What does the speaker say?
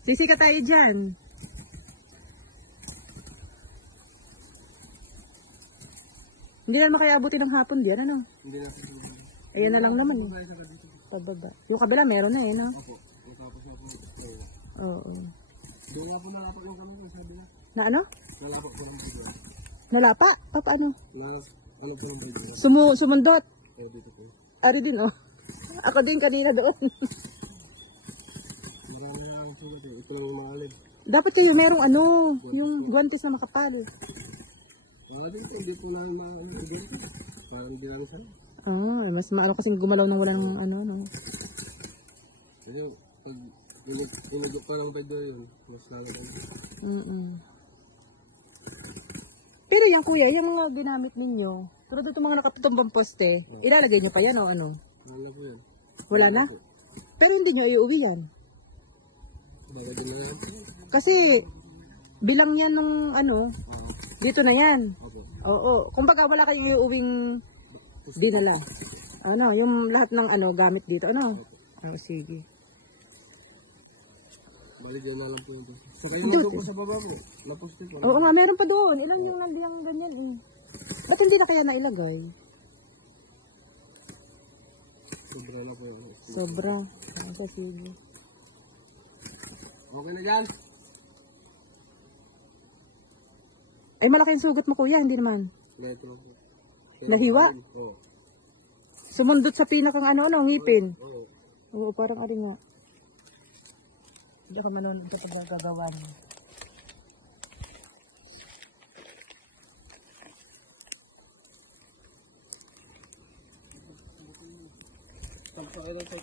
Sisika tayo dyan. Hindi na makaya-abuti ng hapon diyan, ano? Hindi na siguro. Ayan na lang naman. Pababa. Yung kabila meron na eh, no? Opo. Tapos na po. Oo. Doon nga po nalapa yung kami, sabi na. Na ano? Nalapa po ng video. Nalapa? Paano? Ano po ng video? Sumundot. Dito po. Ari din, oh. Ako din kanina doon. Marami na lang sulat eh. Ito lang yung mga alid. Dapat kayo merong ano, yung guwantes na makapal. Mga dito, hindi po lang mga alid. Parang hindi lang saan. Ah, mas maano kasing gumalaw ng walang ano, no? Kasi pag inugok ka ng video yun, mas lalo ko. Pero yan kuya, yung mga ginamit ninyo, pero dito mga nakatutumbang poste, ilalagay nyo pa yan o ano? Wala po yan. Wala na? Pero hindi nyo iuwi yan. Baga din lang yan. Kasi bilang yan nung ano, dito na yan. Opo. Oo, kumbaga wala kayong iuwing dinala. Ano, yung lahat ng ano gamit dito, ano? Oh, sige. Balik yan na lang po yun. So kayo mo po sa baba po. Naposte ko. Oo nga, meron pa doon. Ilan yung nandiyang ganyan eh. Ba't hindi na kaya nailagay? Sobra na po yun. Sobra. So, sige. Okay na dyan? Ay, malaki yung sugat mo kuya, hindi naman. Metro po. Nahiwa? Oo. Sumundot sa pinakang ano, ngipin. Oo. Oo, parang ari nga. Hindi ako manunod sa paggagawa mo. Tapos kayo lang sa